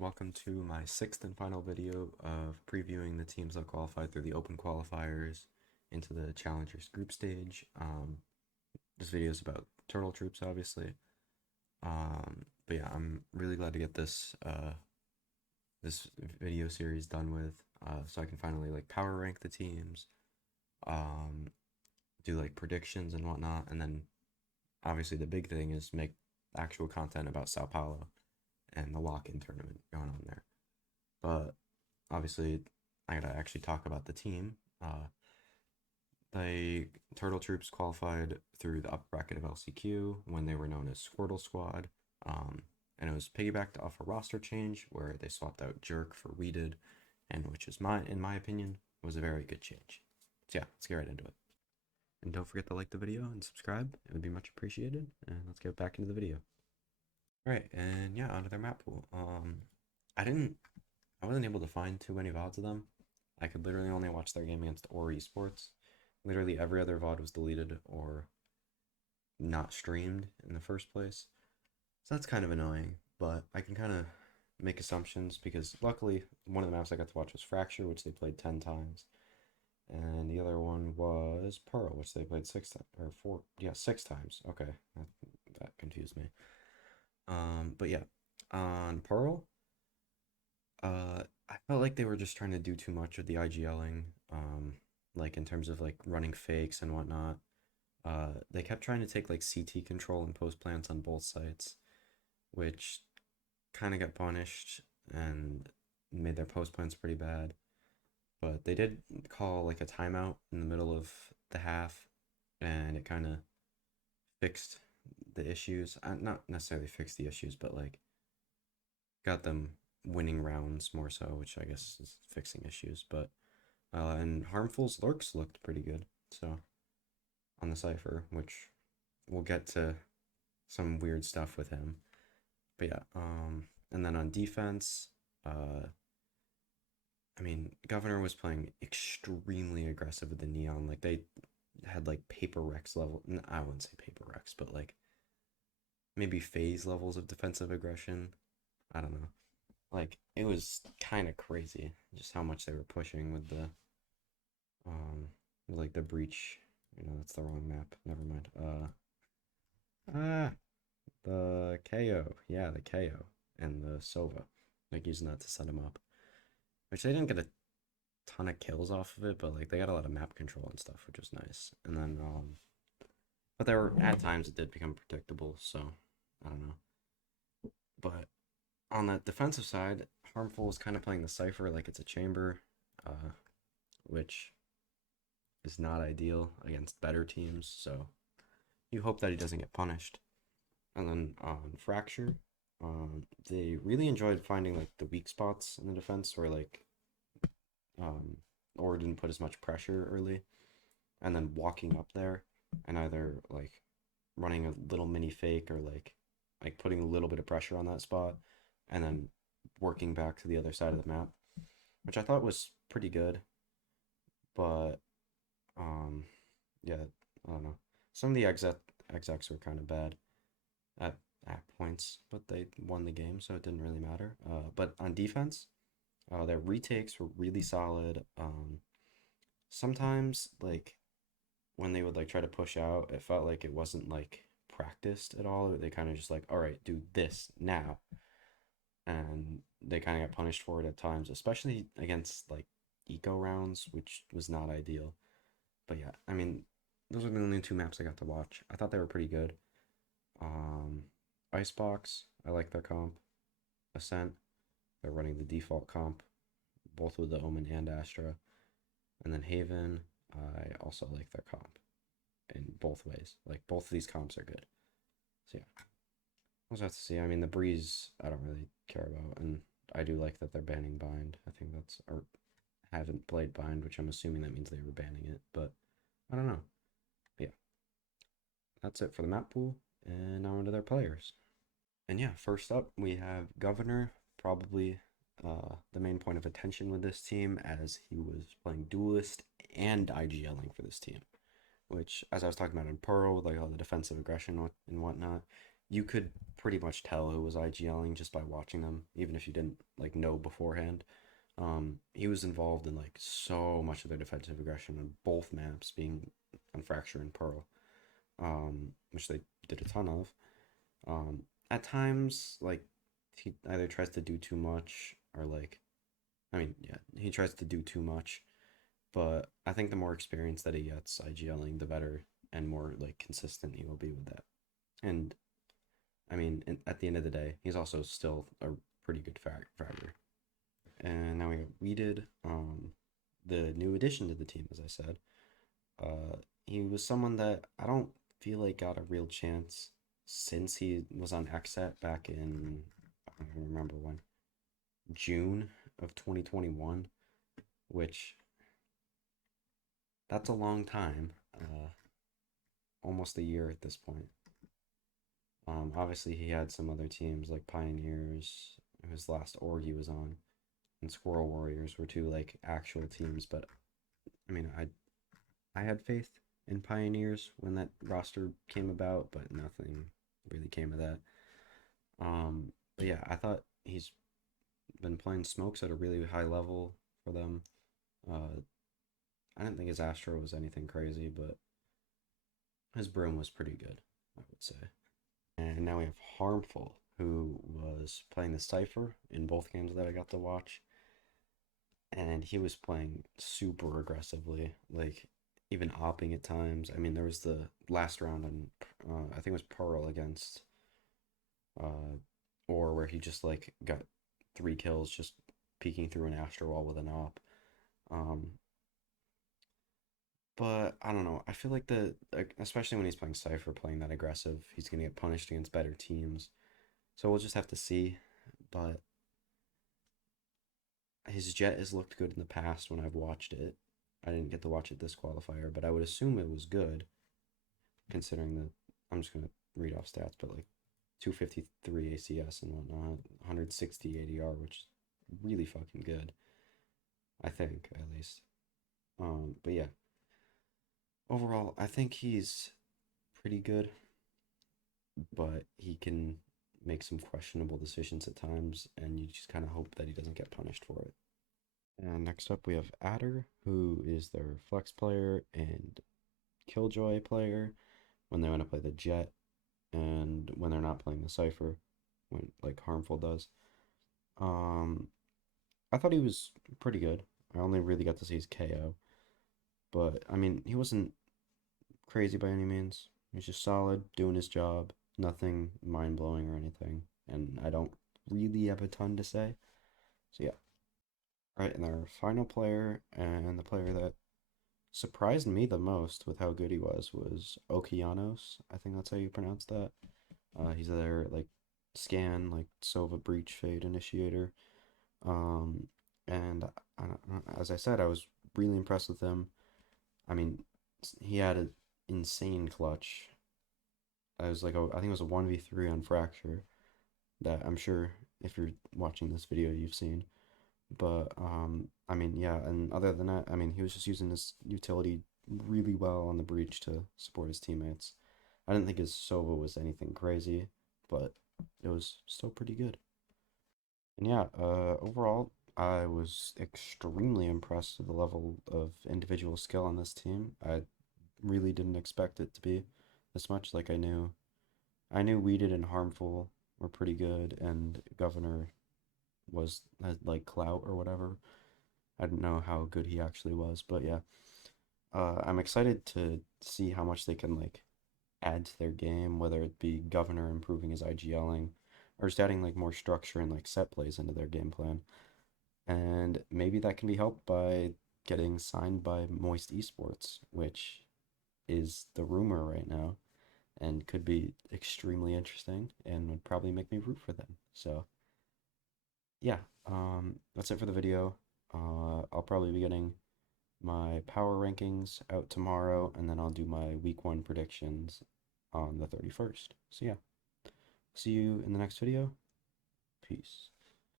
welcome to my sixth and final video of previewing the teams that qualified through the open qualifiers into the Challengers group stage. This video is about Turtle Troops, obviously. But yeah, I'm really glad to get this this video series done with, so I can finally like power rank the teams, do like predictions and whatnot, and then obviously the big thing is make actual content about Sao Paulo and the lock-in tournament going on there. But obviously, I gotta actually talk about the team. The Turtle Troops qualified through the upper bracket of LCQ when they were known as Squirtle Squad, and it was piggybacked off a roster change where they swapped out Jerk for Weeded, and which is in my opinion, was a very good change. So yeah, let's get right into it. And don't forget to like the video and subscribe; it would be much appreciated. And let's get back into the video. Right, and yeah, onto their map pool. I wasn't able to find too many VODs of them. I could literally only watch their game against Or Esports. Literally every other VOD was deleted or not streamed in the first place. So that's kind of annoying, but I can kind of make assumptions because luckily one of the maps I got to watch was Fracture, which they played 10 times. And the other one was Pearl, which they played 6 times, or 4, yeah, 6 times. Okay, that confused me. But yeah, on Pearl, I felt like they were just trying to do too much with the IGLing, like in terms of like running fakes and whatnot. They kept trying to take like CT control and post plants on both sites, which kind of got punished and made their post plants pretty bad. But they did call like a timeout in the middle of the half, and it kind of fixed the issues. Not necessarily fixed the issues, but like got them winning rounds more so, which I guess is fixing issues. But and Harmful's lurks looked pretty good. So on the cipher, which we'll get to some weird stuff with him. But yeah, and then on defense, I mean, Governor was playing extremely aggressive with the Neon. Like they had like paper Rex level. I wouldn't say paper Rex, but like maybe phase levels of defensive aggression. I don't know. Like it was kind of crazy just how much they were pushing with the like the breach. That's the wrong map. Never mind. Ah, the KO. Yeah, the KO and the Sova. Like using that to set him up. Which they didn't get a ton of kills off of it, but like they got a lot of map control and stuff, which was nice. And then but there were at times it did become predictable, so I don't know. But on the defensive side, Harmful is kind of playing the Cypher like it's a chamber, which is not ideal against better teams, so you hope that he doesn't get punished. And then on Fracture, they really enjoyed finding like the weak spots in the defense where like or didn't put as much pressure early, and then walking up there and either like running a little mini fake or like putting a little bit of pressure on that spot and then working back to the other side of the map, which I thought was pretty good. But yeah, I don't know. Some of the execs were kind of bad at points, but they won the game, so it didn't really matter. But on defense, their retakes were really solid. Sometimes like when they would like try to push out, it felt like it wasn't like practiced at all. They kind of just like, all right, do this now, and they kind of got punished for it at times, especially against like eco rounds, which was not ideal. But yeah, I mean, those are the only 2 maps I got to watch. I thought they were pretty good. Um, Icebox, I like their comp. Ascent, they're running the default comp, both with the Omen and Astra. And then Haven, I also like their comp in both ways. Like both of these comps are good. So yeah, we'll have to see. I mean, the Breeze, I don't really care about, and I do like that they're banning Bind. I think that's or haven't played Bind, which I'm assuming that means they were banning it, but I don't know. But yeah, that's it for the map pool, and now onto their players. And yeah, first up we have Governor, probably the main point of attention with this team as he was playing Duelist and IGLing for this team, which, as I was talking about in Pearl, with like all the defensive aggression and whatnot, you could pretty much tell who was IGLing just by watching them, even if you didn't like know beforehand. He was involved in like so much of their defensive aggression on both maps, being on Fracture and Pearl, which they did a ton of. At times, like he either tries to do too much or like, I mean, yeah, he tries to do too much. But I think the more experience that he gets IGLing, the better and more like consistent he will be with that. And I mean, at the end of the day, he's also still a pretty good fragger. And now we have Weeded, the new addition to the team, as I said. Uh, he was someone that I don't feel like got a real chance since he was on XSET back in, I don't remember when, June of 2021, which that's a long time, almost a year at this point. Obviously, he had some other teams like Pioneers, his last org he was on, and Squirrel Warriors were two like actual teams. But I mean, I had faith in Pioneers when that roster came about, but nothing really came of that. But yeah, I thought he's been playing smokes at a really high level for them. Uh, I didn't think his Astro was anything crazy, but his Broom was pretty good, I would say. And now we have Harmful, who was playing the Cypher in both games that I got to watch. And he was playing super aggressively, like even opping at times. I mean, there was the last round on, I think it was Pearl against, uh, or where he just like got 3 kills just peeking through an Astro wall with an op. Um, but I don't know. I feel like like, especially when he's playing Cypher, playing that aggressive, he's gonna get punished against better teams. So we'll just have to see. But his jet has looked good in the past when I've watched it. I didn't get to watch it this qualifier, but I would assume it was good considering the. I'm just gonna read off stats, but like 253 ACS and whatnot, 160 ADR, which is really fucking good. I think at least. But yeah, overall, I think he's pretty good, but he can make some questionable decisions at times, and you just kind of hope that he doesn't get punished for it. And next up, we have Adder, who is their flex player and Killjoy player when they want to play the Jet and when they're not playing the Cypher, when like Harmful does. Um, I thought he was pretty good. I only really got to see his KO, but I mean, he wasn't crazy by any means. He's just solid, doing his job, nothing mind blowing or anything, and I don't really have a ton to say. So yeah. Right, and our final player and the player that surprised me the most with how good he was Okeanos. I think that's how you pronounce that. He's their like scan like Sova breach fade initiator. Um, and as I said, I was really impressed with him. I mean, he had an insane clutch. I was like, I think it was a 1v3 on Fracture that I'm sure if you're watching this video you've seen. But I mean, yeah, and other than that, I mean, he was just using his utility really well on the breach to support his teammates. I didn't think his Sova was anything crazy, but it was still pretty good. And yeah, overall, I was extremely impressed with the level of individual skill on this team. I really didn't expect it to be this much. Like I knew Weeded and Harmful were pretty good, and Governor was had like clout or whatever. I didn't know how good he actually was, but yeah, I'm excited to see how much they can like add to their game, whether it be Governor improving his IGLing or just adding like more structure and like set plays into their game plan. And maybe that can be helped by getting signed by Moist Esports, which is the rumor right now and could be extremely interesting and would probably make me root for them. So yeah, that's it for the video. I'll probably be getting my power rankings out tomorrow, and then I'll do my week 1 predictions on the 31st. So yeah, see you in the next video. Peace.